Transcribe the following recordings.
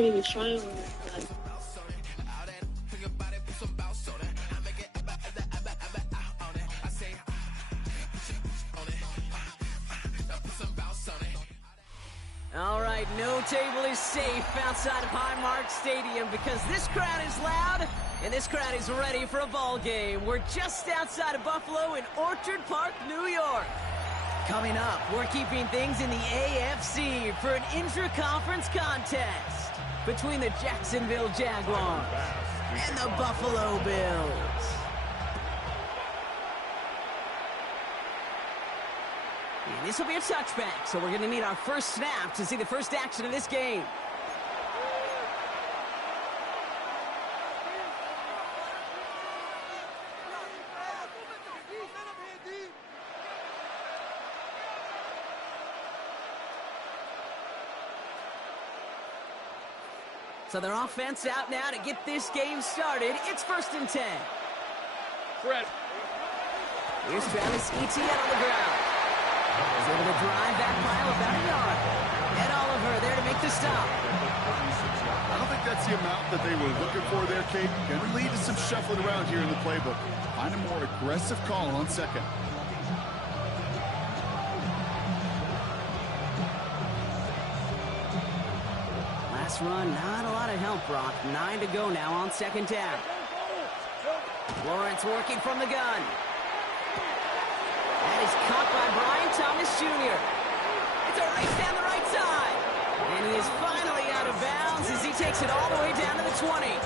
weren't even trying on that. All right, no table is safe outside of Highmark Stadium because this crowd is loud and this crowd is ready for a ball game. We're just outside of Buffalo in Orchard Park, New York. Coming up, we're keeping things in the AFC for an intra-conference contest between the Jacksonville Jaguars and the Buffalo Bills. And this will be a touchback, so we're going to need our first snap to see the first action of this game. So their offense out now to get this game started. It's 1st and 10. Fred. Here's Travis Etienne on the ground. He's able to drive that pile about a yard. Ed Oliver there to make the stop. I don't think that's the amount that they were looking for there, Kate. Going to lead to some shuffling around here in the playbook. Find a more aggressive call on second. Last run, not a lot of help, Brock. 9 to go now on 2nd down. Lawrence working from the gun. That is caught by Brian Thomas Jr. It's a race down the right side. And he is finally out of bounds as he takes it all the way down to the 20.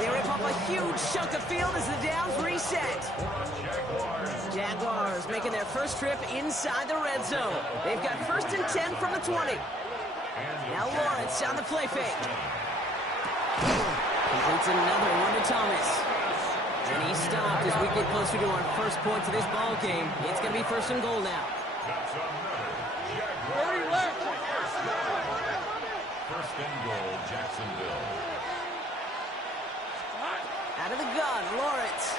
They rip off a huge chunk of field as the downs reset. Jaguars making their first trip inside the red zone. They've got 1st and 10 from the 20. Now Lawrence on the play fake. Completes another one to Thomas. And he stopped as we get closer to our first point to this ball game. It's going to be 1st and goal now. First and goal, Jacksonville. Out of the gun, Lawrence.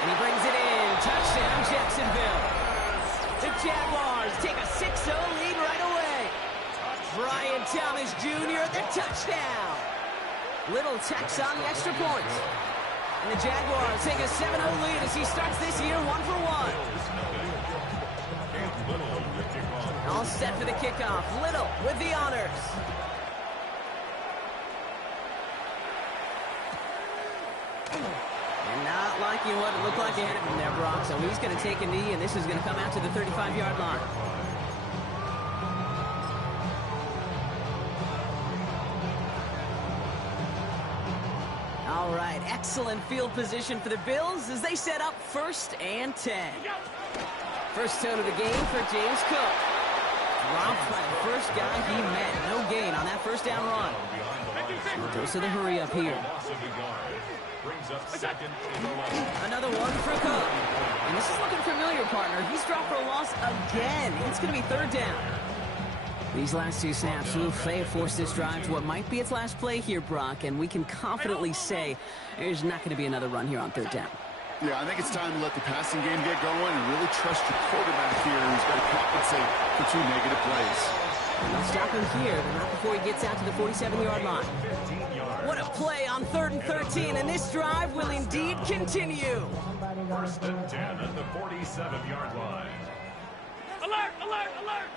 And he brings it in. Touchdown, Jacksonville. The Jaguars take a 6-0 lead right away. Brian Thomas Jr. the touchdown. Little tacks on the extra point. And the Jaguars take a 7-0 lead as he starts this year 1-for-1. All set for the kickoff. Little with the honors. And not liking what it looked like ahead of him there, Brock. So he's going to take a knee, and this is going to come out to the 35-yard line. All right, excellent field position for the Bills as they set up 1st and 10. First tone of the game for James Cook. Dropped by the first guy he met. No gain on that 1st down run. Dose of the hurry up here. Another one for Cook. And this is looking familiar, partner. He's dropped for a loss again. It's going to be 3rd down. These last 2 snaps, they have forced this drive to what might be its last play here, Brock, and we can confidently say there's not going to be another run here on 3rd down. Yeah, I think it's time to let the passing game get going and really trust your quarterback here who's got to compensate for 2 negative plays. And they'll stop him here, but not before he gets out to the 47-yard line. What a play on 3rd and 13, and this drive will indeed continue. 1st and 10 at the 47-yard line. Alert, alert, alert!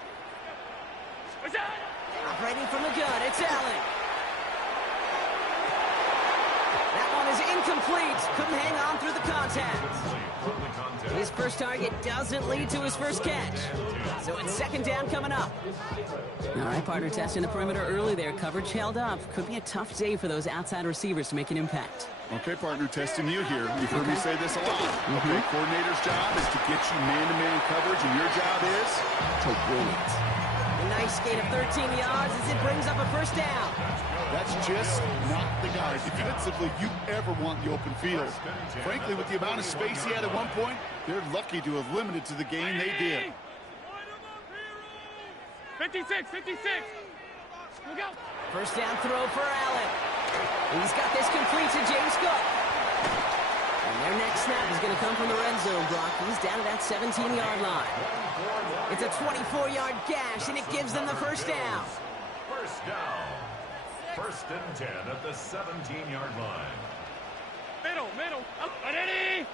Operating from the gun, it's Allen. That one is incomplete. Couldn't hang on through the contact. His first target doesn't lead to his first catch. So it's 2nd down coming up. All right, partner, testing the perimeter early there. Coverage held up. Could be a tough day for those outside receivers to make an impact. Okay, partner, testing you here. You've heard me say this a lot. Okay, coordinator's job is to get you man-to-man coverage, and your job is to win it. A nice gain of 13 yards as it brings up a 1st down. That's just not the guy defensively you ever want in the open field. Frankly, with the amount of space he had at one point, they're lucky to have limited to the gain they did. 56, 56. Look out. 1st down throw for Allen. He's got this complete to James Cook. And their next snap is going to come from the red zone, Brock. He's down to that 17-yard line. It's a 24-yard gash, and it gives them the 1st down. First down. First and 10 at the 17-yard line. Middle. Up. Ready.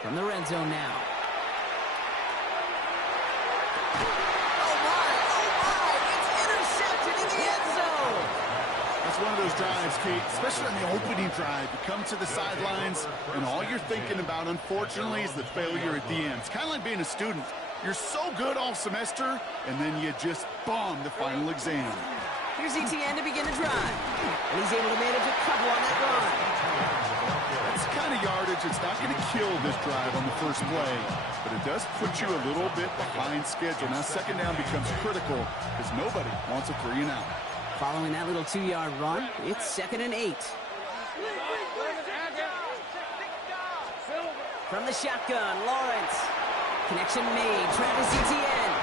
From the red zone now. Oh my! It's intercepted in the end zone! That's one of those drives, Kate, especially on the opening drive. You come to the sidelines, and all you're thinking about, unfortunately, is the failure at the end. It's kind of like being a student. You're so good all semester, and then you just bomb the final exam. Here's ETN to begin the drive. And he's able to manage a couple on that run. That's the kind of yardage it's not going to kill this drive on the first play, but it does put you a little bit behind schedule. Now second down becomes critical because nobody wants a 3 and out. Following that little 2-yard run, it's 2nd and 8. From the shotgun, Lawrence. Connection made. Travis Etienne.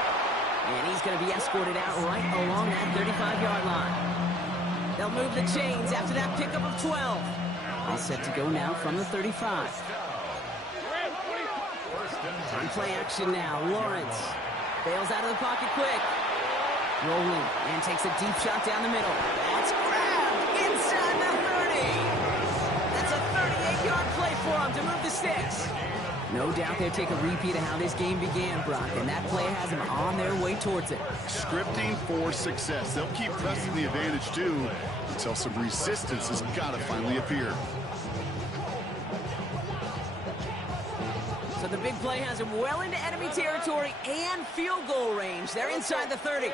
And he's going to be escorted out right along that 35-yard line. They'll move the chains after that pickup of 12. All set to go now from the 35. On play action now. Lawrence bails out of the pocket quick. Rolling and takes a deep shot down the middle. That's grabbed inside the 30. That's a 38-yard play for him to move the sticks. No doubt they'll take a repeat of how this game began, Brock, and that play has them on their way towards it. Scripting for success. They'll keep pressing the advantage, too, until some resistance has got to finally appear. So the big play has them well into enemy territory and field goal range. They're inside the 30.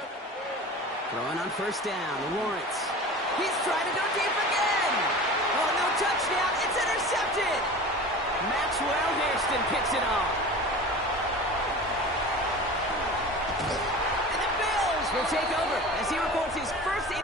Throwing on first down, Lawrence. He's trying to go deep again. Oh, no touchdown. It's intercepted. Maxwell Hairston picks it off. And the Bills will take over as he records his first...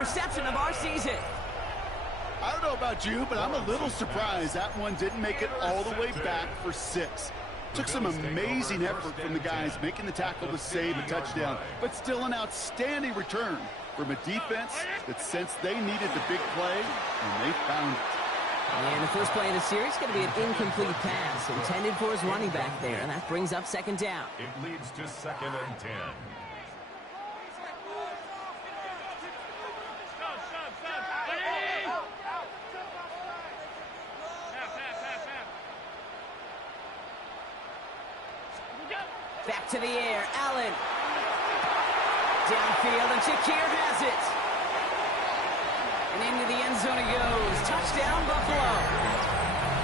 Reception of our season. I don't know about you, but I'm a little surprised that one didn't make it all the way back for 6. Took some amazing effort from the guys making the tackle to save a touchdown, but still an outstanding return from a defense that sensed they needed the big play, and they found it. And the first play of the series is going to be an incomplete pass intended for his running back there, and that brings up second down. It leads to 2nd and 10. Back to the air, Allen. Downfield, and Shakir has it. And into the end zone it goes. Touchdown, Buffalo.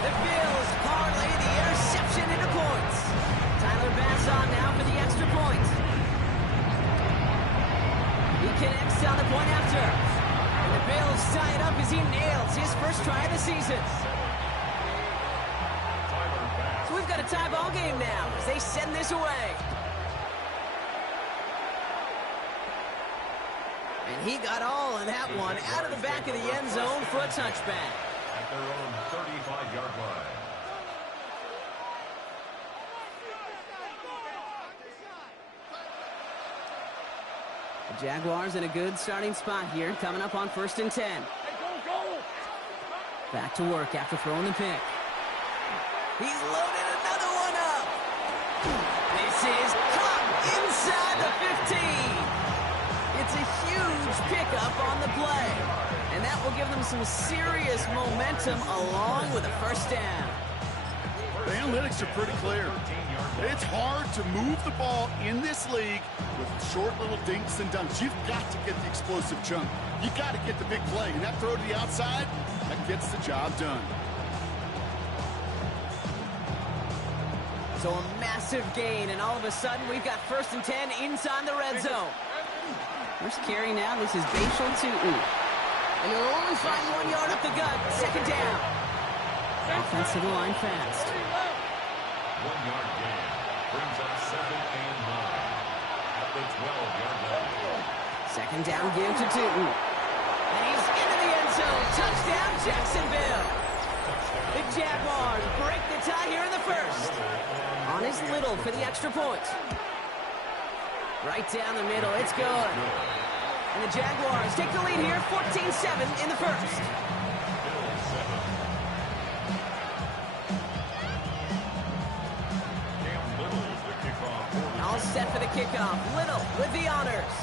The Bills parlay the interception into points. Tyler Bass on now for the extra point. He connects on the point after. And the Bills tie it up as he nails his first try of the season. So we've got a tie ball game now as they send this away. And he got all of that one out of the back of the end zone for a touchback. At their own 35-yard line. The Jaguars in a good starting spot here, coming up on 1st and 10. Back to work after throwing the pick. He's loaded another one up. This is caught inside the 15. It's a huge pickup on the play. And that will give them some serious momentum along with a first down. The analytics are pretty clear. It's hard to move the ball in this league with short little dinks and dunks. You've got to get the explosive chunk. You've got to get the big play. And that throw to the outside, that gets the job done. So a massive gain, and all of a sudden we've got 1st and 10 inside the red zone. First carry now, this is Bashal Tutu. And he'll only find 1 yard up the gut. Second down. Offensive line fast. 1-yard gain brings up 2nd and 9 at the 12-yard line. Second down give to Tutu. And he's into the end zone. Touchdown, Jacksonville. The Jaguars break the tie here in the first. On is Little for the extra point. Right down the middle, it's good. And the Jaguars take the lead here, 14-7 in the first. All set for the kickoff. Little with the honors.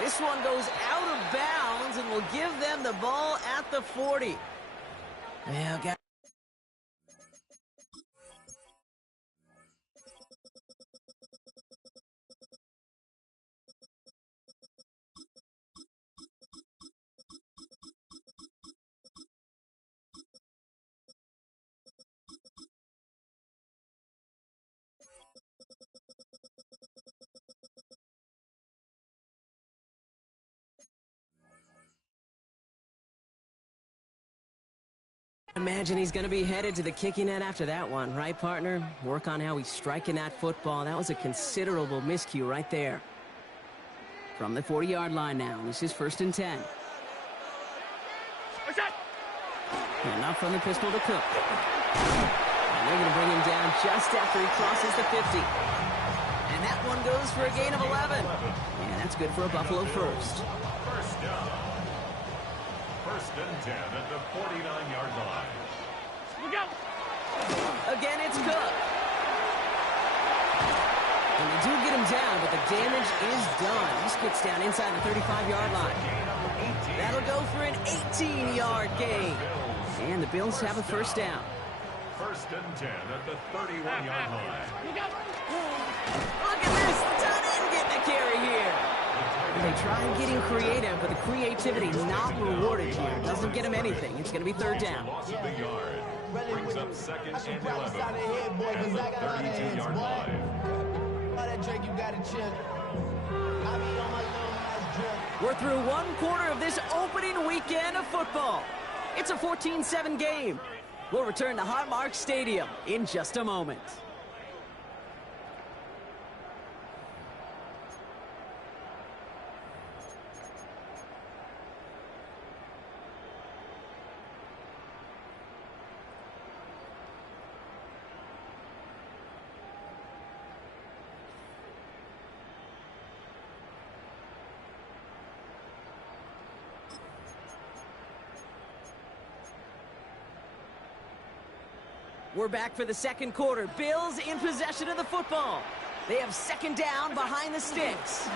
This one goes out of bounds and will give them the ball at the 40. Yeah, got imagine he's going to be headed to the kicking net after that one, right, partner? Work on how he's striking that football. That was a considerable miscue right there. From the 40-yard line now, this is 1st and 10. And up from the pistol to Cook. And they're going to bring him down just after he crosses the 50. And that one goes for a gain of 11. Yeah, that's good for a Buffalo first. First down. 1st and 10 at the 49-yard line. Look out! Again, it's Cook. And they do get him down, but the damage is done. He gets down inside the 35-yard line. That'll go for an 18-yard gain. And the Bills have a first down. 1st and 10 at the 31-yard line. Look at this. Done in getting the carry here. And they try getting creative, but the creativity not rewarded here. Doesn't get him anything. It's going to be 3rd down. Loss of the yard. Brings up 2nd and 11 at the 32-yard line. We're through one quarter of this opening weekend of football. It's a 14-7 game. We'll return to Highmark Stadium in just a moment. We're back for the second quarter. Bills in possession of the football. They have 2nd down behind the sticks.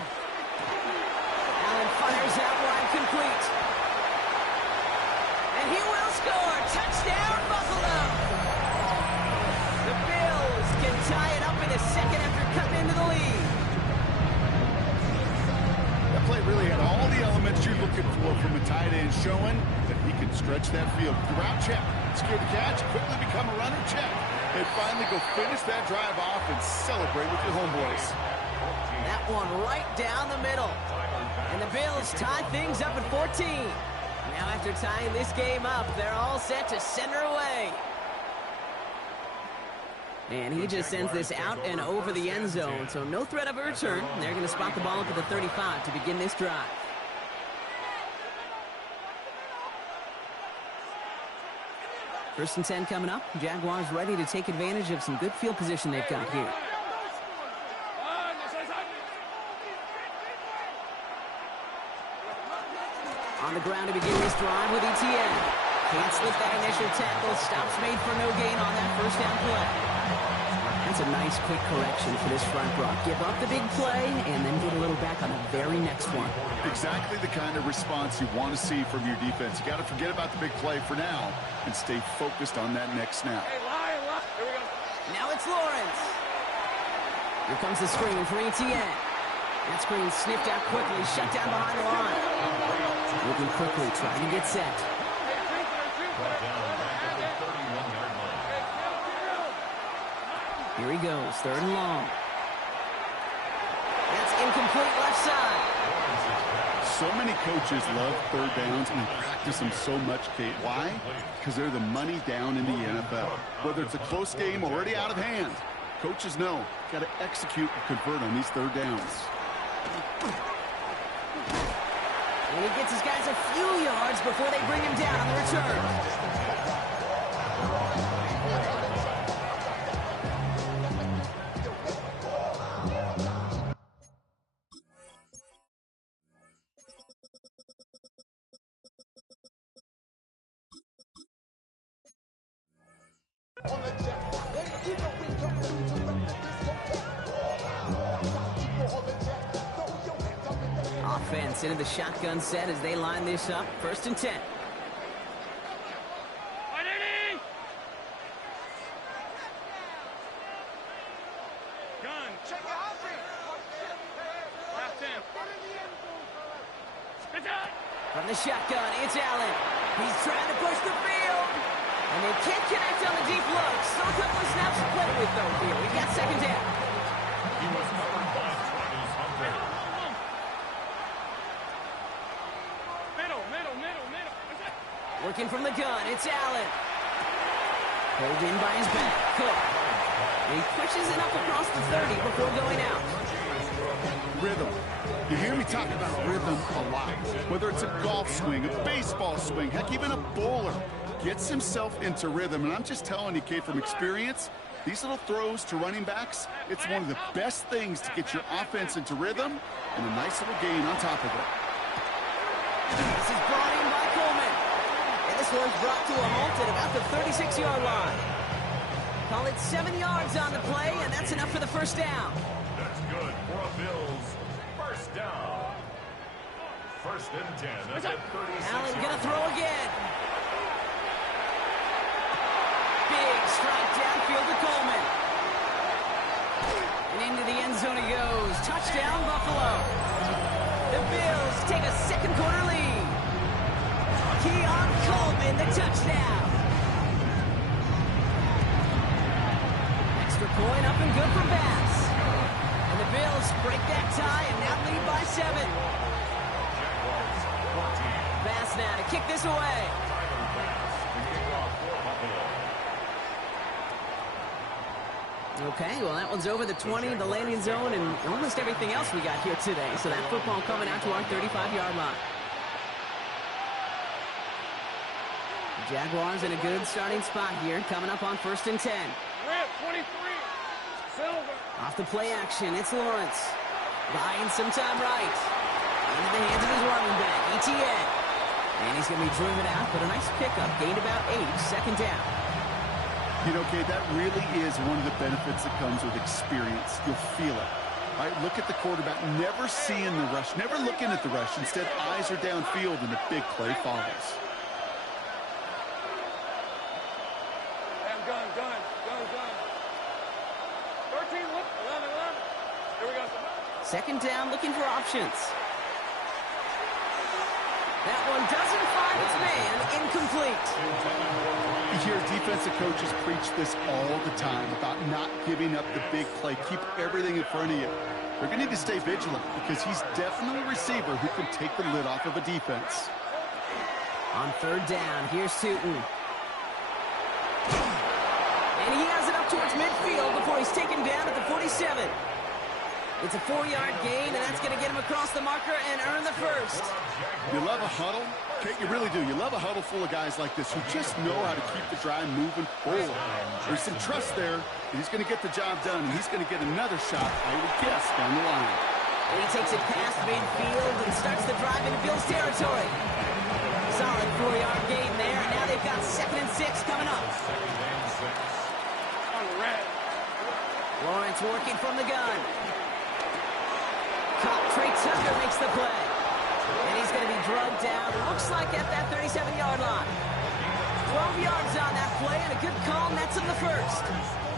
Allen fires out wide, complete. And he will score. Touchdown, Buffalo. The Bills can tie it up in the second after cutting into the lead. That play really had all the elements you're looking for from a tight end, showing that he can stretch that field. The route check, secure the catch, quickly become a runner check, and finally go finish that drive off and celebrate with your homeboys. That one right down the middle. And the Bills tie things up at 14. Now after tying this game up, they're all set to send her away. And he just sends this out and over the end zone, so no threat of a return. They're going to spot the ball up at the 35 to begin this drive. First and 10 coming up. Jaguars ready to take advantage of some good field position they've got here. On the ground to begin this drive with Etienne. Can't slip that initial tackle. Stops made for no gain on that first down play. That's a nice quick correction for this front row. Give up the big play and then get a little back on the very next one. Exactly the kind of response you want to see from your defense. You got to forget about the big play for now and stay focused on that next snap. Hey, Here we go. Now it's Lawrence. Here comes the screen for Etienne. That screen sniffed out quickly, shut down behind the line. Moving quickly, trying to get set. Here he goes, 3rd and long. That's incomplete left side. So many coaches love 3rd downs and practice them so much, Kate. Why? Because they're the money down in the NFL. Whether it's a close game already out of hand, coaches know got to execute and convert on these 3rd downs. And he gets his guys a few yards before they bring him down on the return. Offense into the shotgun set as they line this up. 1st and 10. Gun. Check it out. Left 10. It's out. From the shotgun, it's Allen. He's trying to push the field. And they can't connect on the deep look. Still a couple of snaps to play with, though, here. We've got 2nd down. He was covered by Travis Hunter. Middle. Working from the gun, it's Allen. Pulled in by his back. Cook. He pushes it up across the 30 before going out. Rhythm. You hear me talk about rhythm a lot. Whether it's a golf swing, a baseball swing, heck, even a bowler gets himself into rhythm. And I'm just telling you, Kate, from experience, these little throws to running backs, it's one of the best things to get your offense into rhythm and a nice little gain on top of it. This is brought in by Coleman. And this one's brought to a halt at about the 36-yard line. Call it 7 yards on the play, and that's enough for the 1st down. That's good for a Bills 1st down. 1st and 10. That's at 36. Allen gonna throw again. Big strike downfield to Coleman. And into the end zone he goes. Touchdown, Buffalo. The Bills take a 2nd quarter lead. Keon Coleman, the touchdown. Extra point up and good for Bass. And the Bills break that tie and now lead by 7. Bass now to kick this away. Okay, well, that one's over the 20, the landing zone, and almost everything else we got here today. So that football coming out to our 35-yard line. The Jaguars in a good starting spot here, coming up on 1st and 10. Rip, 23. Silver. Off the play action, it's Lawrence. Buying some time right. Into the hands of his running back, ETN. And he's going to be driven out, but a nice pickup. Gained about 8, 2nd down. You know, Kate, that really is one of the benefits that comes with experience. You'll feel it. All right, look at the quarterback, never seeing the rush, never looking at the rush. Instead, eyes are downfield, and the big play follows. Gun. 13, look, 11. Here we go. 2nd down, looking for options. That one doesn't find its man, incomplete. You hear defensive coaches preach this all the time about not giving up the big play. Keep everything in front of you. They're going to need to stay vigilant because he's definitely a receiver who can take the lid off of a defense. On 3rd down, here's Tootin. And he has it up towards midfield before he's taken down at the 47. It's a 4-yard gain, and that's going to get him across the marker and earn the 1st. You love a huddle? Kate, you really do. You love a huddle full of guys like this who just know how to keep the drive moving forward. There's some trust there, and he's going to get the job done, and he's going to get another shot, I would guess, down the line. And he takes it past midfield and starts the drive into Bills territory. Solid 4-yard gain there, and now they've got 2nd and 6 coming up. On the red. Lawrence working from the gun. Trey Tucker makes the play. And he's going to be drugged down, looks like at that 37-yard line. 12 yards on that play, and a good call, and that's in the 1st.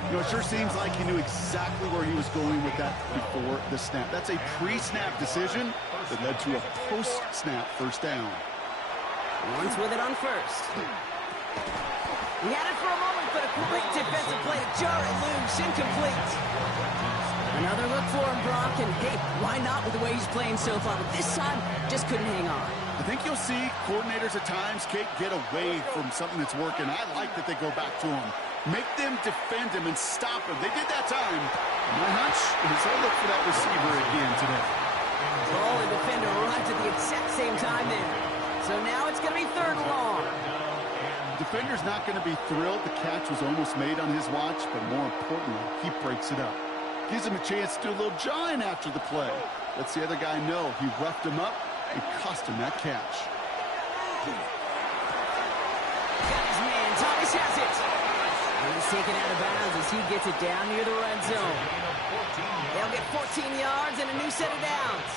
You know, it sure seems like he knew exactly where he was going with that before the snap. That's a pre-snap decision that led to a post-snap 1st down. Lawrence with it on 1st. He had it for a moment, but a great defensive play to jar it loose, incomplete. Another look for him, Brock, and hey, why not with the way he's playing so far? But this time, just couldn't hang on. I think you'll see coordinators at times, Kate, get away from something that's working. I like that they go back to him. Make them defend him and stop him. They did that time. My hunch is they'll look for that receiver again today. Ball and defender arrived at the exact same time there. So now it's going to be 3rd and long. Defender's not going to be thrilled the catch was almost made on his watch, but more importantly, he breaks it up. Gives him a chance to do a little jawing after the play. Lets the other guy know he roughed him up and cost him that catch. Got his man. Thomas has it. He's taken out of bounds as he gets it down near the red zone. They'll get 14 yards and a new set of downs.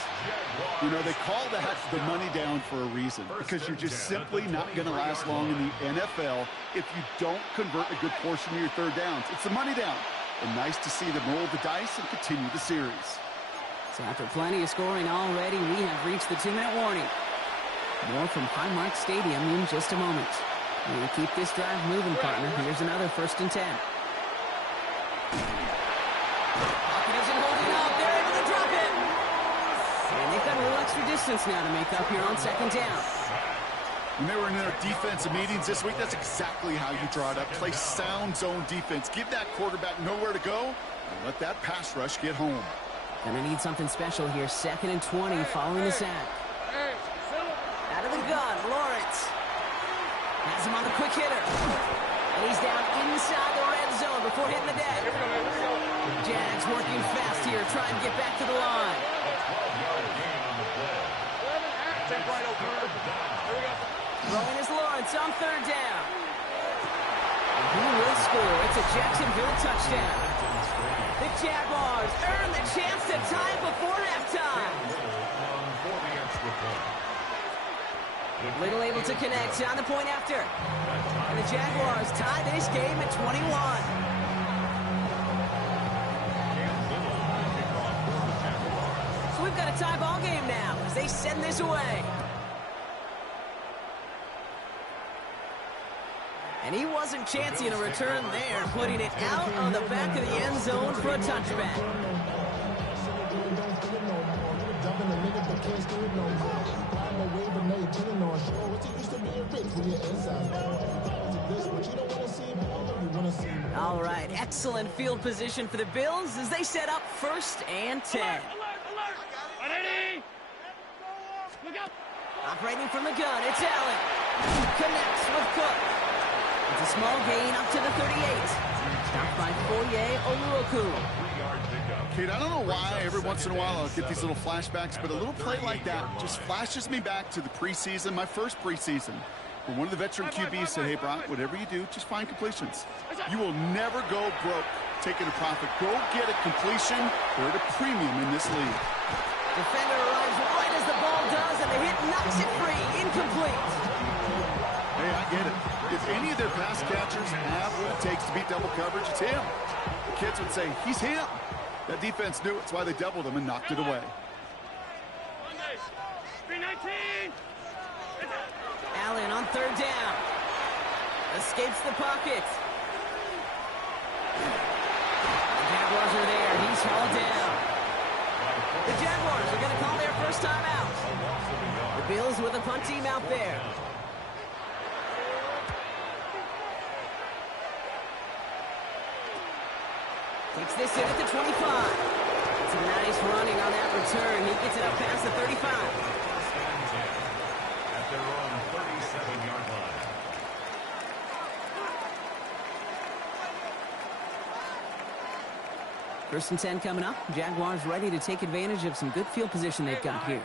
You know, they call that the money down for a reason, because you're just simply not going to last long in the NFL if you don't convert a good portion of your 3rd downs. It's the money down. And nice to see them roll the dice and continue the series. So after plenty of scoring already, we have reached the 2-minute warning. More from Highmark Stadium in just a moment. We'll keep this drive moving, partner. Here's another 1st and 10. Pocket isn't holding up. They're able to drop it. And they've got a little extra distance now to make up here on 2nd down. When they were in their defensive meetings this week, that's exactly how you draw it up. Play sound zone defense. Give that quarterback nowhere to go and let that pass rush get home. Gonna need something special here. 2nd and 20 following the sack. Out of the gun, Lawrence. Has him on the quick hitter. And he's down inside the red zone before hitting the deck. Jags working fast here, trying to get back to the line. Throwing is Lawrence on 3rd down. And he will score. It's a Jacksonville touchdown. The Jaguars earn the chance to tie it before halftime. Little able to connect on the point after. And the Jaguars tie this game at 21. So we've got a tie ball game now as they send this away. And he wasn't chancing a return there, putting it out on the back of the end zone for a touchback. All right, excellent field position for the Bills as they set up 1st and 10. Operating from the gun, it's Allen. Connects with Cook. It's a small gain up to the 38. Stopped by Foye Oluoku. Kate, I don't know why every once in a while I'll get these little flashbacks, but a little play like that just flashes me back to the preseason, my first preseason, where one of the veteran QBs said, hey, Brock, whatever you do, just find completions. You will never go broke taking a profit. Go get a completion. They're at a premium in this league. Defender arrives right as the ball does, and the hit knocks it free. Incomplete. Hey, I get it. If any of their pass catchers have what it takes to beat double coverage, it's him. The kids would say, he's him. That defense knew it. That's why they doubled him and knocked it away. Allen on 3rd down. Escapes the pocket. The Jaguars are there. He's hauled down. The Jaguars are going to call their first time out. The Bills with a punt team out there. Takes this in at the 25. It's a nice running on that return. He gets it up past the 35. At their own 37-yard line. First and 10 coming up. Jaguars ready to take advantage of some good field position they've got here.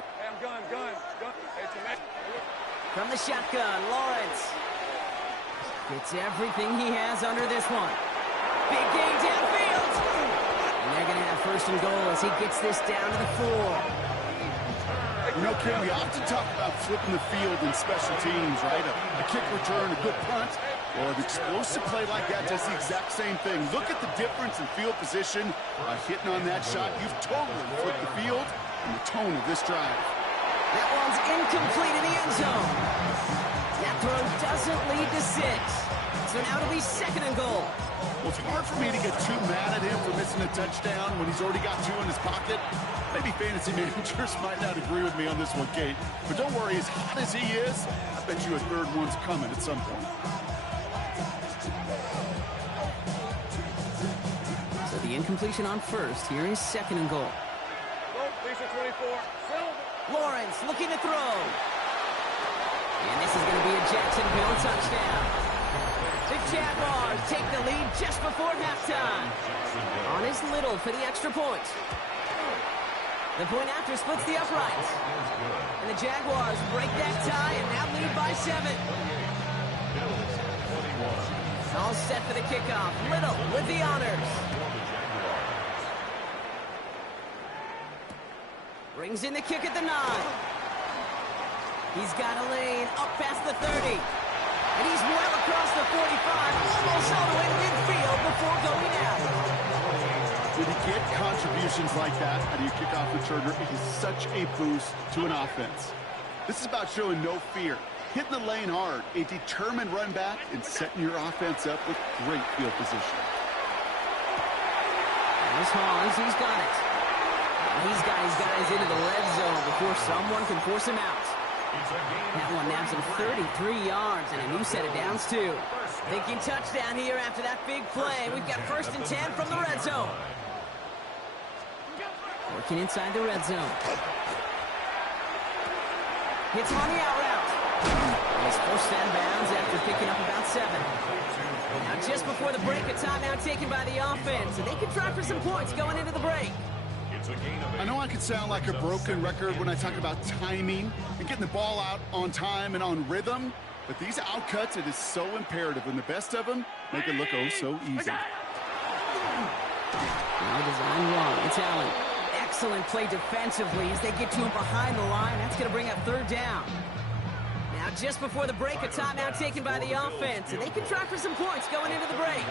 From the shotgun, Lawrence gets everything he has under this one. Big gain downfield. And they're going to have 1st and goal as he gets this down to the 4. You know, Ken, we often talk about flipping the field in special teams, right? A kick return, a good punt. Well, an explosive play like that does the exact same thing. Look at the difference in field position by hitting on that shot. You've totally flipped the field and the tone of this drive. That one's incomplete in the end zone. That throw doesn't lead to 6. So now it'll be 2nd and goal. Well, it's hard for me to get too mad at him for missing a touchdown when he's already got 2 in his pocket. Maybe fantasy managers might not agree with me on this one, Kate. But don't worry, as hot as he is, I bet you a 3rd one's coming at some point. So the incompletion on 1st. Here is 2nd and goal. Lisa 24. Lawrence looking to throw. And this is going to be a Jacksonville touchdown. The Jaguars take the lead just before halftime. On is Little for the extra point. The point after splits the uprights. And the Jaguars break that tie and now lead by 7. All set for the kickoff. Little with the honors. Brings in the kick at the 9. He's got a lane up past the 30. And he's well across the 45, almost all the way to midfield before going out. When you get contributions like that out of your kickoff returner, it is such a boost to an offense. This is about showing no fear, hitting the lane hard, a determined run back, and setting your offense up with great field position. There's Hawes, he's got it. He's got his guys into the red zone before someone can force him out. That one nabs him 33 yards and a new set of downs, too. Thinking touchdown here after that big play. We've got 1st and 10 from the red zone. Working inside the red zone. Hits him on the out route. And he's forced out of bounds after picking up about 7. Now just before the break, a timeout taken by the offense. And they can try for some points going into the break. I know I can sound like a broken record when I talk about timing and getting the ball out on time and on rhythm, but these outcuts, it is so imperative, and the best of them make it look oh so easy. Now design wrong. It's Allen. Excellent play defensively as they get to him behind the line. That's going to bring up 3rd down. Now just before the break, a timeout taken by the offense, and they can try for some points going into the break.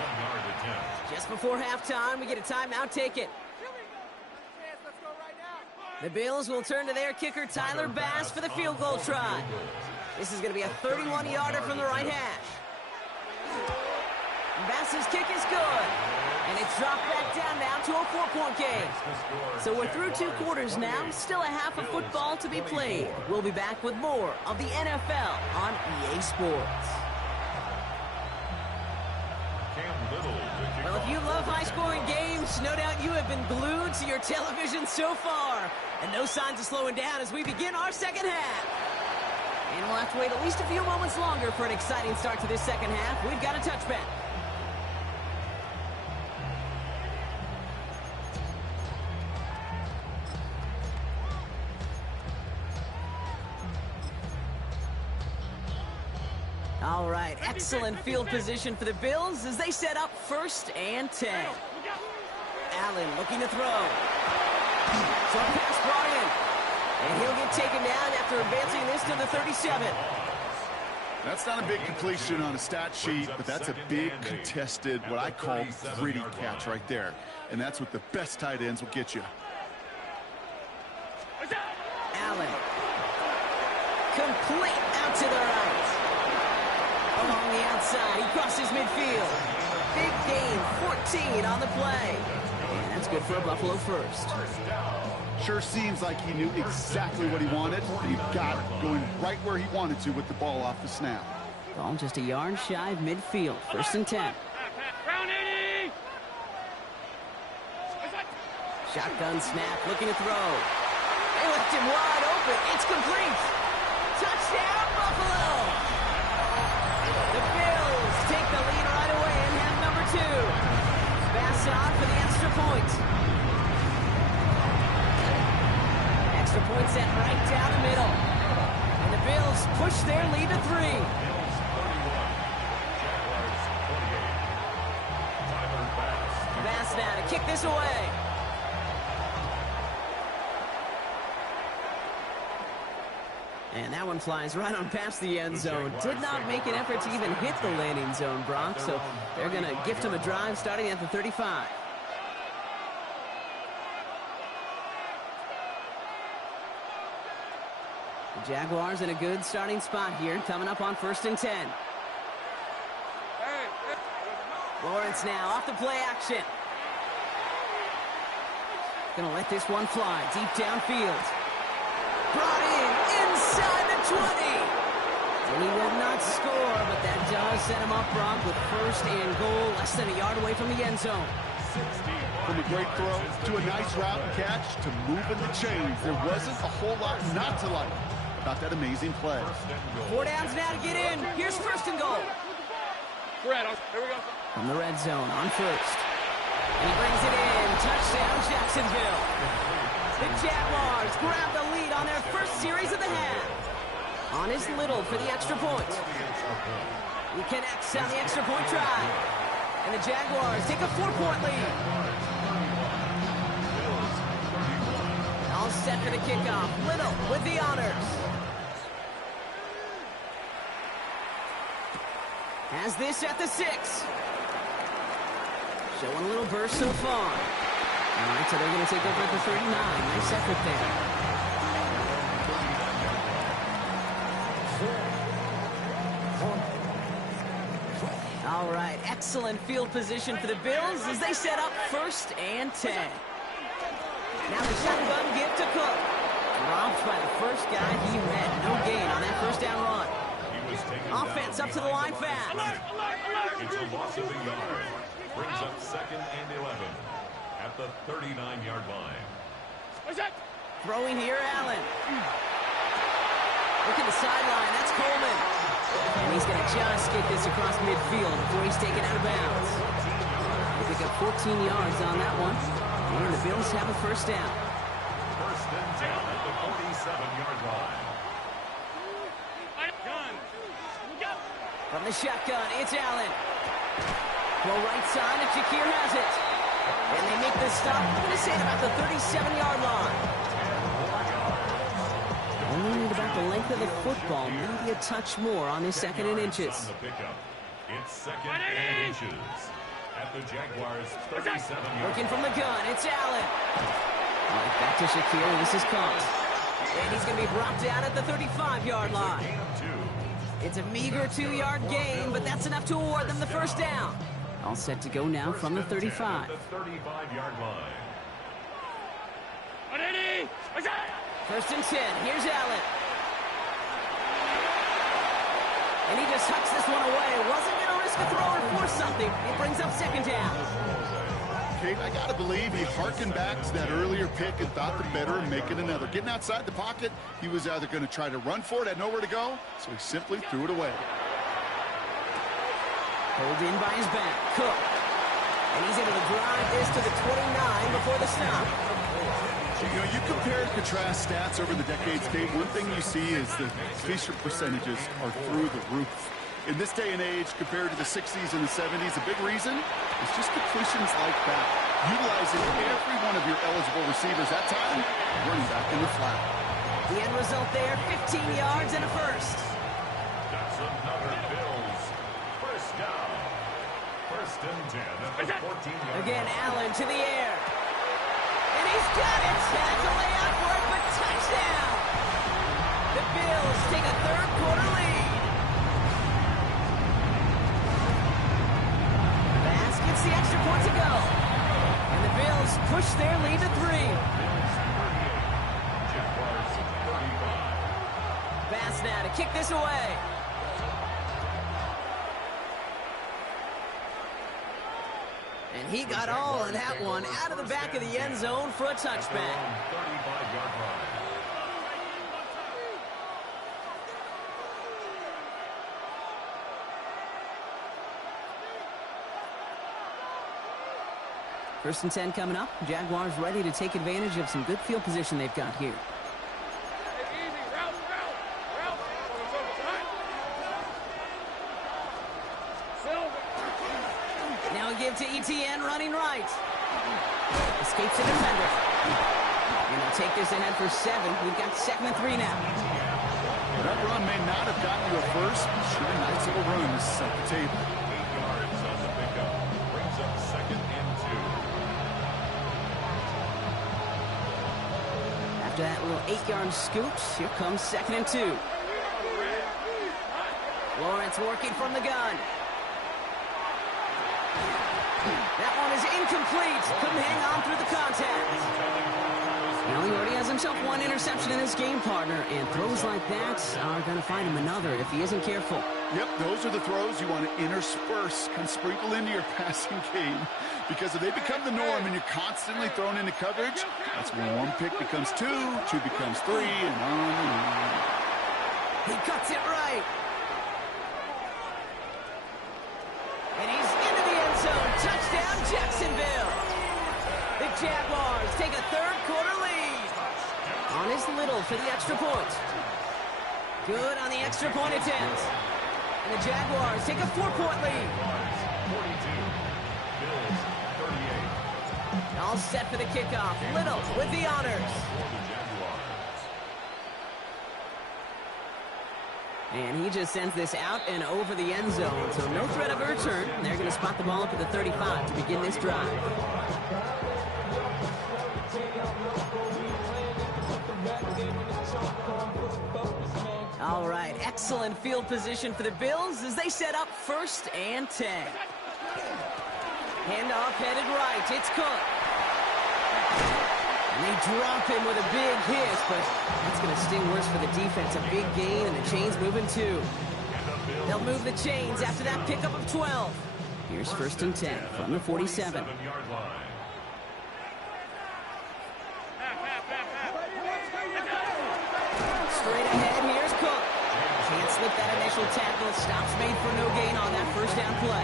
Just before halftime, we get a timeout taken. The Bills will turn to their kicker, Tyler Bass, for the field goal try. This is going to be a 31-yarder from the right hash. Bass's kick is good. And it's dropped back down now to a 4-point game. So we're through 2 quarters now. Still a half of football to be played. We'll be back with more of the NFL on EA Sports. Well, if you love high-scoring games, no doubt you have been glued to your television so far. And no signs of slowing down as we begin our second half. And we'll have to wait at least a few moments longer for an exciting start to this second half. We've got a touchback. All right, excellent field position for the Bills as they set up 1st and 10. Allen looking to throw. Short pass brought in. And he'll get taken down after advancing this to the 37. That's not a big completion on a stat sheet, but that's a big contested, what I call gritty catch right there. And that's what the best tight ends will get you. Allen. Complete out to the right. Along the outside, he crosses midfield. Big gain, 14 on the play. And that's good for a Buffalo first. Sure seems like he knew exactly what he wanted, and he got it, going right where he wanted to with the ball off the snap. Ball just a yard shy of midfield, 1st and 10. Shotgun snap, looking to throw. They left him wide open. It's complete. Touchdown, Buffalo! The Bills take the lead right away in half number 2. Bass on for the extra point. Extra point set right down the middle. And the Bills push their lead to 3. Bass now to kick this away. And that one flies right on past the end zone. Did not make an effort to even hit the landing zone, Brock. So they're going to gift him a drive starting at the 35. The Jaguars in a good starting spot here, coming up on 1st and 10. Lawrence now off the play action. Going to let this one fly deep downfield. Brought in inside the 20. And he will not score, but that does set him up, Brock, with 1st and goal, less than a yard away from the end zone. 61. From a great throw to a nice route and catch to moving the chains. There wasn't a whole lot not to like about that amazing play. 4 downs now to get in. Here's first and goal. Fred, here we go. From the red zone on first. And he brings it in. Touchdown, Jacksonville. The Jaguars grab the lead on their first series of the half. On is Little for the extra point. He connects on the extra point try. And the Jaguars take a 4-point lead. All set for the kickoff. Little with the honors. Has this at the 6. Showing a little burst so far. All right, so they're going to take over at the 39. Nice effort there. All right, excellent field position for the Bills as they set up 1st and 10. Now the shotgun give to Cook. Dropped by the first guy he met. No gain on that first down run. Offense up to the line fast. It's a loss of a yard. Brings up 2nd and 11 at the 39-yard line. What's that? Throwing here, Allen. Look at the sideline. That's Coleman. And he's going to just get this across midfield before he's taken out of bounds. They pick up 14 yards on that one. And the Bills have a first down. 1st and 10 at the 47-yard line. From the shotgun, it's Allen. Well, right side, and Shakir has it. And they make the stop. I'm going to say about the 37-yard line. Only need about the length of the football, maybe a touch more on this 2nd and inches. On the pickup. It's 2nd and inches at the Jaguars' 37-yard. Working from the gun, it's Allen. All right, back to Shakir, and this is caught. And he's going to be brought down at the 35-yard line. Gain of 2. It's a meager 2-yard gain, but that's enough to award them the first down. All set to go now from the 35. The 35-yard line. 1st and 10. Here's Allen. And he just tucks this one away. Wasn't going to risk a throw or force something. It brings up 2nd down. Kate, I got to believe he harkened back to that earlier pick and thought the better and make it another. Getting outside the pocket, he was either going to try to run for it, had nowhere to go, so he simply threw it away. Pulled in by his back. Cook. And he's able to drive this to the 29 before the stop. You know, you compare and contrast stats over the decades, Kate. One thing you see is the completion percentages are through the roof. In this day and age, compared to the 60s and the 70s, a big reason is just completions like that. Utilizing every one of your eligible receivers that time, running back in the flat. The end result there, 15 yards and a first. That's another Bills first down. 1st and 10 at the 14-yard line. Again, Allen to the air. And he's got it. That's a layup for it, but touchdown. The Bills take a 3rd quarter lead. Baskets the extra point to go. And the Bills push their lead to 3. Jaguars 35. Bass now to kick this away. And he got all of that one out of the back of the end zone for a touchback. 35-yard line. First and 10 coming up. Jaguars ready to take advantage of some good field position they've got here. Now a give to ETN running right. Escapes the defender. And they'll take this ahead for 7. We've got 2nd and 3 now. That run may not have gotten you a first, but sure a nice little run to set the table. 8 yards on the pickup. Brings up 2nd and 2. After that little 8-yard scoot, here comes 2nd and 2. Lawrence working from the gun. That one is incomplete. Couldn't hang on through the contact. Well, he already has himself one interception in this game, partner, and throws like that are going to find him another if he isn't careful. Yep, those are the throws you want to intersperse, kind of sprinkle into your passing game. Because if they become the norm and you're constantly thrown into coverage, that's when one pick becomes two, two becomes three, and on and on. He cuts it right. And he's into the end zone. Touchdown, Jacksonville. The Jaguars take a third-quarter lead. On his Little for the extra point. Good on the extra point attempt. And the Jaguars take a 4-point lead. 42. Bills 38. All set for the kickoff. Little with the honors. And he just sends this out and over the end zone. So no threat of a return. They're going to spot the ball up at the 35 to begin this drive. All right, excellent field position for the Bills as they set up 1st and 10. Handoff headed right. It's Cook. And they drop him with a big hit, but that's going to sting worse for the defense. A big gain, and the chains moving too. They'll move the chains after that pickup of 12. Here's 1st and 10 from the 47. Straight ahead, here's Cook. Can't slip that initial tackle. Stops made for no gain on that 1st down play.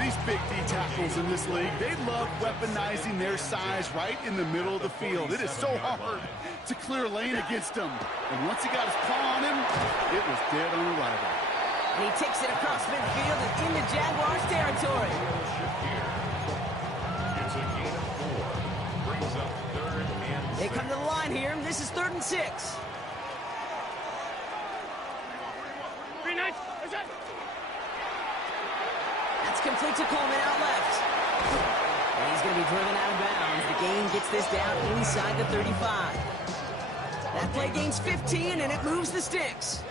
These big D tackles in this league, they love weaponizing their size right in the middle of the field. It is so hard to clear lane against them. And once he got his paw on him, it was dead on arrival. And he takes it across midfield and into Jaguars territory. It's a gain of 4. Brings up 3rd and 6. They come to the line here. This is 3rd and 6. That's complete to Coleman out left. And he's going to be driven out of bounds. The gain gets this down inside the 35. That play gains 15, and it moves the sticks.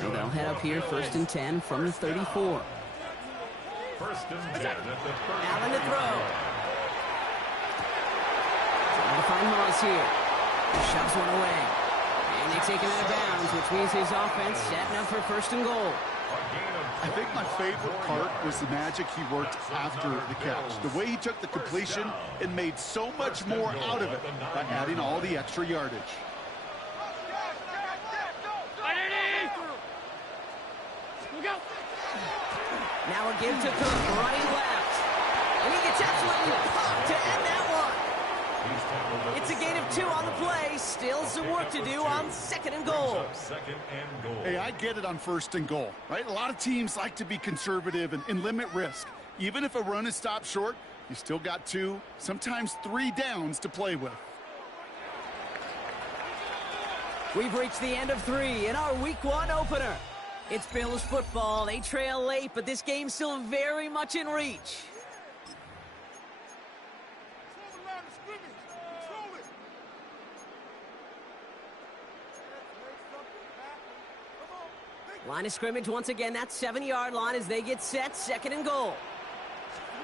So they'll head up here 1st and 10 from the 34. 1st and 10 at the 30. Allen to throw. Trying to find Moss here. Shoves one away. And they take him out of bounds, which means his offense setting up for 1st and goal. I think my favorite part was the magic he worked after the catch. The way he took the completion and made so much more out of it by adding all the extra yardage. Now a give to Cook, running left. And he gets absolutely popped to end that one. It's a gain of 2 on the play. Still some work to do on 2nd and goal. Hey, I get it on 1st and goal, right? A lot of teams like to be conservative and limit risk. Even if a run is stopped short, you still got 2, sometimes 3 downs to play with. We've reached the end of 3 in our Week 1 opener. It's Bills football. They trail late, but this game's still very much in reach. Line of scrimmage once again. That 7-yard line as they get set. 2nd and goal.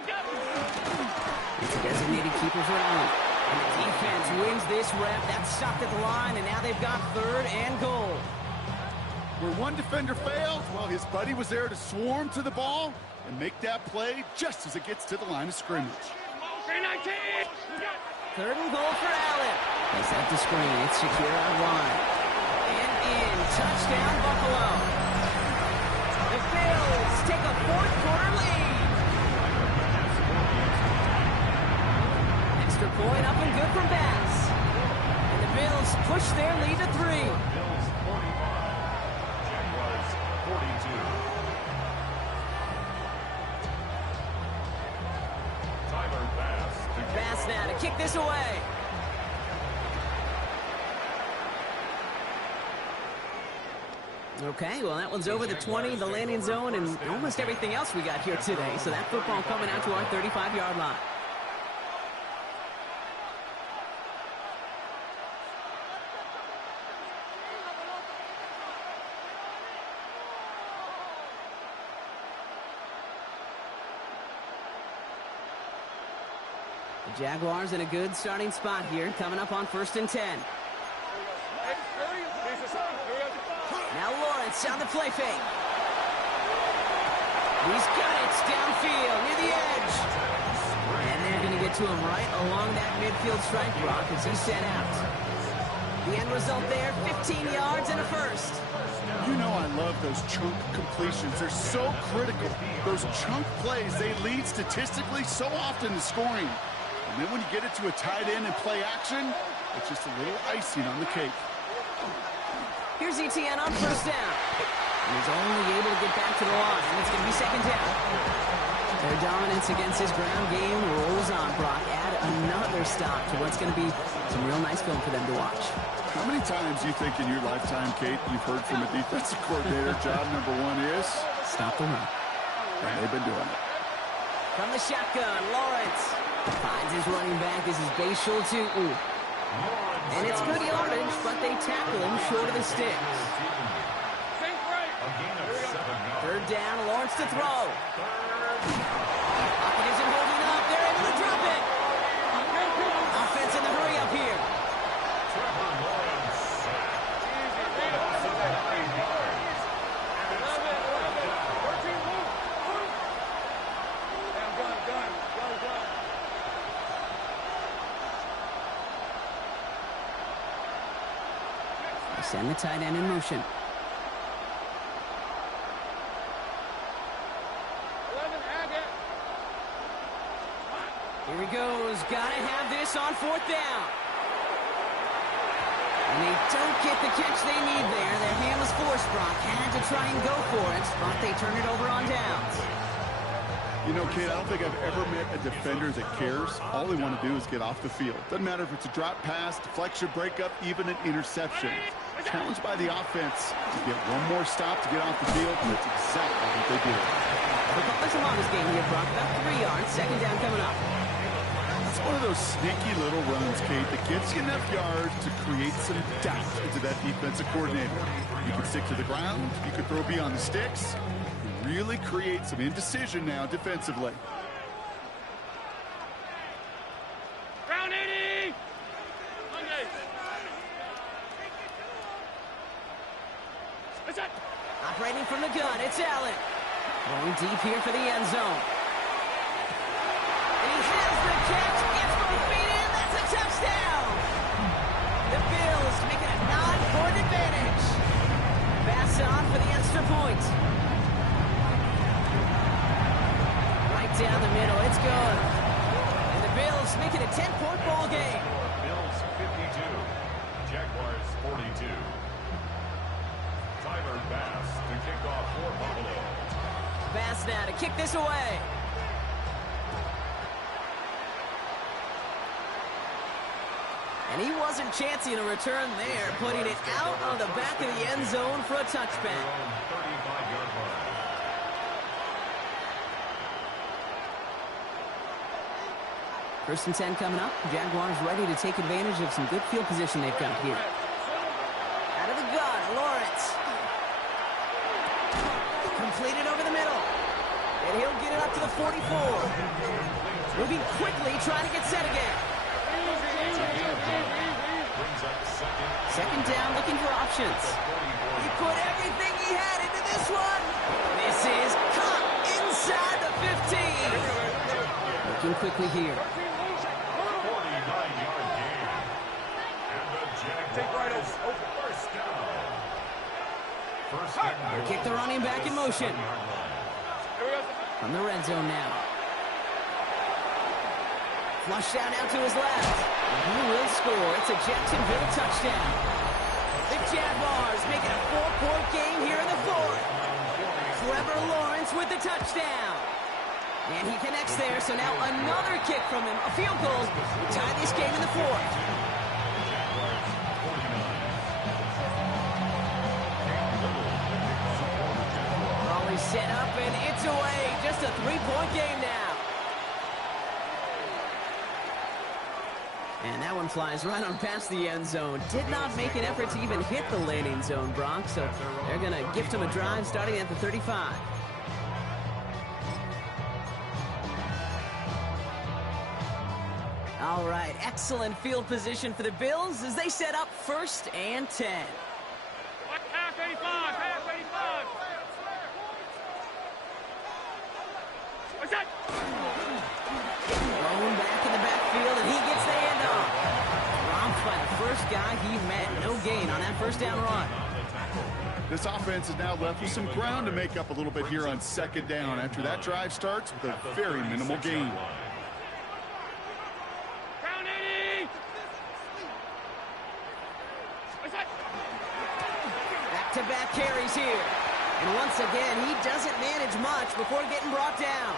It's a designated keeper for Allen. And the defense wins this rep. That's stopped at the line, and now they've got 3rd and goal. Where one defender failed, well, his buddy was there to swarm to the ball and make that play just as it gets to the line of scrimmage. 3rd and goal for Allen. They set the screen. It's secure out wide. And in. Touchdown, Buffalo. The Bills take a 4th-quarter lead. Extra point up and good from Bass. And the Bills push their lead to 3. Bills 45. Jaguars 42. Tyler Bass. Bass now to kick this away. Okay, well, that one's over the 20, the landing zone, and almost everything else we got here today. So that football coming out to our 35-yard line. The Jaguars in a good starting spot here, coming up on 1st and 10. Now Lawrence on the play fake. He's got it downfield near the edge. And they're going to get to him right along that midfield strike, Brock, as he set out. The end result there, 15 yards and a first. You know I love those chunk completions. They're so critical. Those chunk plays, they lead statistically so often to scoring. And then when you get it to a tight end and play action, it's just a little icing on the cake. Here's Etienne on 1st down. And he's only able to get back to the line. It's going to be 2nd down. Their dominance against his ground game rolls on, Brock. Add another stop to what's going to be some real nice film for them to watch. How many times do you think in your lifetime, Kate, you've heard from a defensive coordinator, job number 1 is? Stop the run. And they've been doing it. From the shotgun, Lawrence finds his running back. This is Bashul Tutu. And it's good yardage, but they tackle him short of the sticks. 3rd down, Lawrence to throw. Pocket isn't holding up. They're able to drop it. Offense in the hurry up here. They send the tight end in motion. Here he goes. Gotta have this on 4th down. And they don't get the catch they need there. Their hand was forced, Brock. Had to try and go for it, but they turn it over on downs. You know, Kate, I don't think I've ever met a defender that cares. All they want to do is get off the field. Doesn't matter if it's a drop pass, deflection, breakup, even an interception. Challenged by the offense to get one more stop to get off the field, and that's exactly what they did. The ball is along this game here, Brock. About 3 yards. 2nd down coming up. It's one of those sneaky little runs, Kate, that gets you enough yards to create some doubt into that defensive coordinator. You can stick to the ground. You can throw beyond the sticks. You really create some indecision now defensively. Ground 80! Operating from the gun, it's Allen. Going deep here for the end zone. And he has the catch. Gets both feet in. That's a touchdown. The Bills make it a 9-point advantage. Pass on for the extra point. Right down the middle. It's good. And the Bills make it a 10-point ball game. Bills 52, Jaguars 42. Tyler Bass to kick off for Buffalo. Bass now to kick this away. And he wasn't chancing a return there, putting it out on the back of the end zone for a touchback. 35-yard line. First and 10 coming up. Jaguars ready to take advantage of some good field position they've got here. Out of the gun, Lawrence. Completed over the middle. And he'll get it up to the 44. Moving quickly, trying to get set again. Second down, looking for options. He put everything he had into this one. This is caught inside the 15. Looking quickly here. 49-yard gain. And the Jaguars first down. First down. Kick the running back in motion. From the red zone now. Flush down out to his left. And he will score. It's a Jacksonville touchdown. The Jaguars make it a 4-point game here in the fourth. Trevor Lawrence with the touchdown. And he connects there, so now another kick from him. A field goal to tie this game in the fourth. Always set up, and it's away. Just a 3-point game now. And that one flies right on past the end zone. Did not make an effort to even hit the landing zone, Brock. So they're going to gift him a drive starting at the 35. All right, excellent field position for the Bills as they set up 1st and 10. Half 85, half 85. What's that? Thrown back in the backfield, and he gets the handoff. Romped by the first guy he met. No gain on that first down run. This offense is now left with some ground to make up a little bit here on 2nd down after that drive starts with a very minimal gain. Ground 80. What's that? Back-to-back carries here. And once again, he doesn't manage much before getting brought down.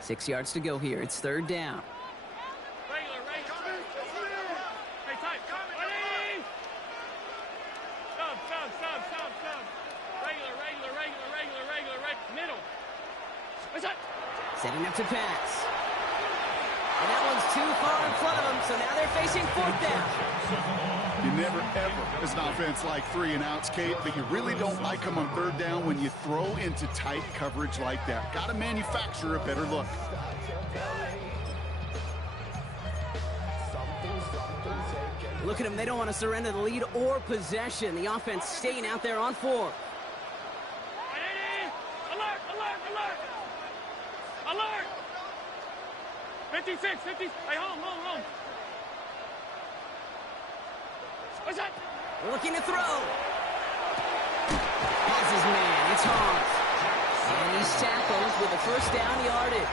Six yards to go here. It's 3rd down. Regular. Hey, tight. 180. Sub. Regular. Middle. What's that? Setting up to pass. And that one's too far in front of him, so now they're facing 4th down. You never, ever, as an offense, like 3-and-outs, Kate, but you really don't like them on 3rd down when you throw into tight coverage like that. Got to manufacture a better look. Look at them. They don't want to surrender the lead or possession. The offense staying out there on 4. 180. Alert. 56. Hey, home. What's that? Looking to throw. Has his man. It's Hans. And he's tackled with the first down yardage.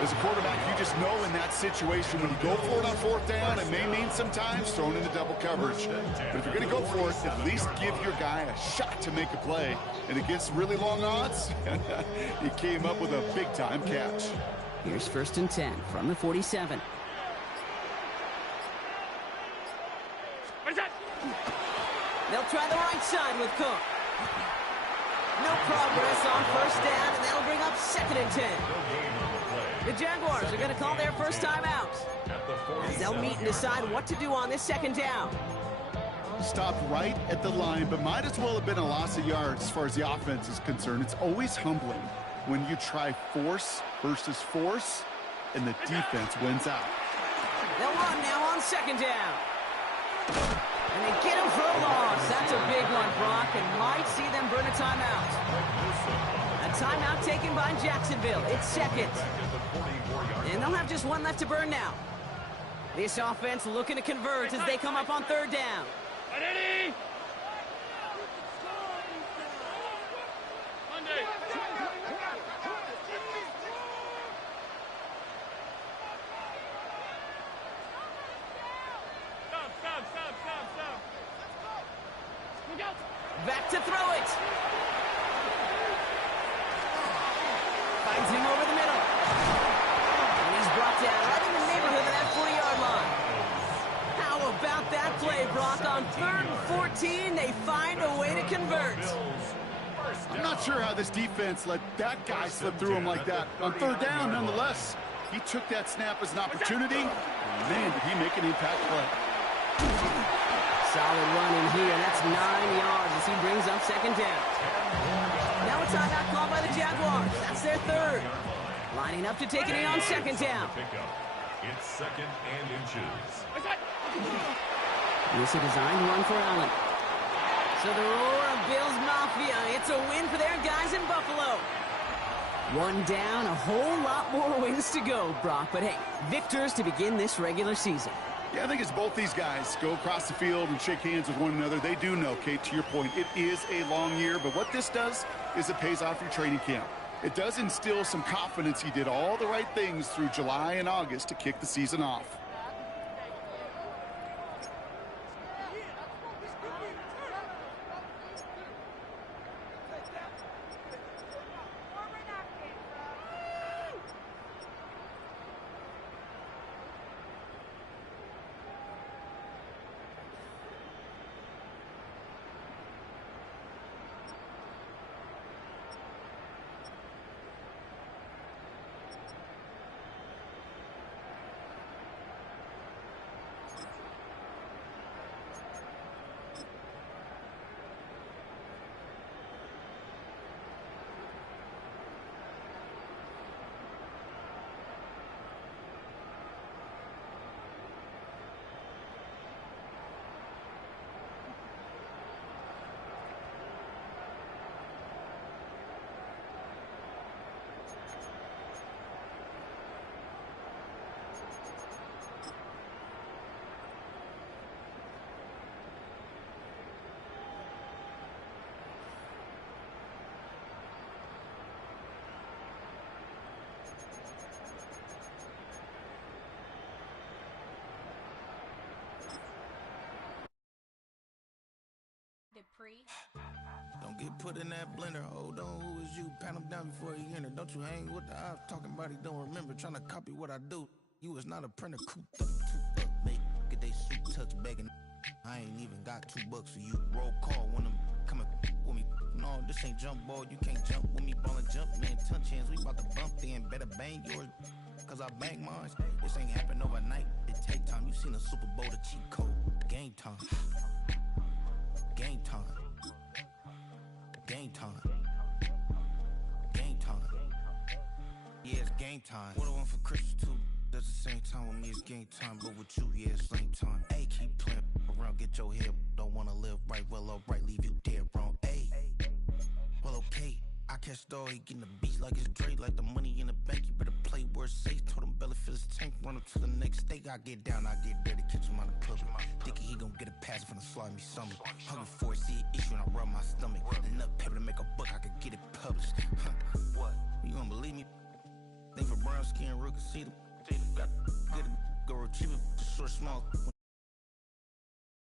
As a quarterback, you just know in that situation when you go for it on 4th down, it may mean sometimes thrown into double coverage. But if you're going to go for it, at least give your guy a shot to make a play. And against really long odds, he came up with a big-time catch. Here's 1st and 10 from the 47. What's that? They'll try the right side with Cook. No progress on 1st down, and that'll bring up 2nd and 10. The Jaguars are going to call their first time out. As they'll meet and decide what to do on this 2nd down. Stopped right at the line, but might as well have been a loss of yards as far as the offense is concerned. It's always humbling when you try force versus force, and the defense wins out. They'll run now on 2nd down. And they get him for a loss. That's a big one, Brock, and might see them burn a timeout. A timeout taken by Jacksonville. It's 2nd. And they'll have just one left to burn now. This offense looking to convert as they come up on 3rd down. 180. Monday. Stop. Look out. Back to throw it. Finds him over the middle. And he's brought down right in the neighborhood of that 40-yard line. How about that play, Brock? On 3rd and 14, they find a way to convert. I'm not sure how this defense let that guy slip through him like that. On 3rd down, nonetheless, he took that snap as an opportunity. Man, did he make an impact play. Solid run in here. That's 9 yards as he brings up 2nd down. Now a timeout called by the Jaguars. That's their 3rd. Lining up to take it in on 2nd down. It's 2nd and inches. This is a designed run for Allen. So the roar of Bills Mafia. It's a win for their guys in Buffalo. One down, a whole lot more wins to go, Brock. But hey, victors to begin this regular season. Yeah, I think as both these guys go across the field and shake hands with one another, they do know, Kate, to your point, it is a long year. But what this does is it pays off your training camp. It does instill some confidence he did all the right things through July and August to kick the season off. free. Don't get put in that blender. Hold on, who is you? Pat him down before he enter. Don't you hang with the ops talking about he don't remember. Trying to copy what I do. You was not a printer. Cooped up, make get they suit touch begging. I ain't even got $2 for you. Roll call when I'm coming with me. No, this ain't jump ball. You can't jump with me. Ballin' jump, man. Touch hands. We bout to bump then. Better bang yours. Cause I bang mine. This ain't happen overnight. It take time. You seen a Super Bowl, the cheat code. Game time. Game time. Game time. Game time. Yeah, it's game time. What I want for Christmas too. At the same time with me, it's game time. But with you, yeah, it's lame time. Hey, keep playing around, get your head. Don't wanna live right, well, alright, leave you dead wrong. Hey, well, okay. I catch the dog, he getting the beats like it's Dre, like the money in the bank. You better play where it's safe. Told him belly fill his tank, run up to the next steak. I get down, I get dirty, catch him on the club. Thinking he gon' get a pass from the slime me summer. Hungry for it, see an issue and I rub my stomach. Enough paper to make a buck, I could get it published. What? You gonna believe me? Think for brown skin, real can see them. Got good, go retrieve it, short, small.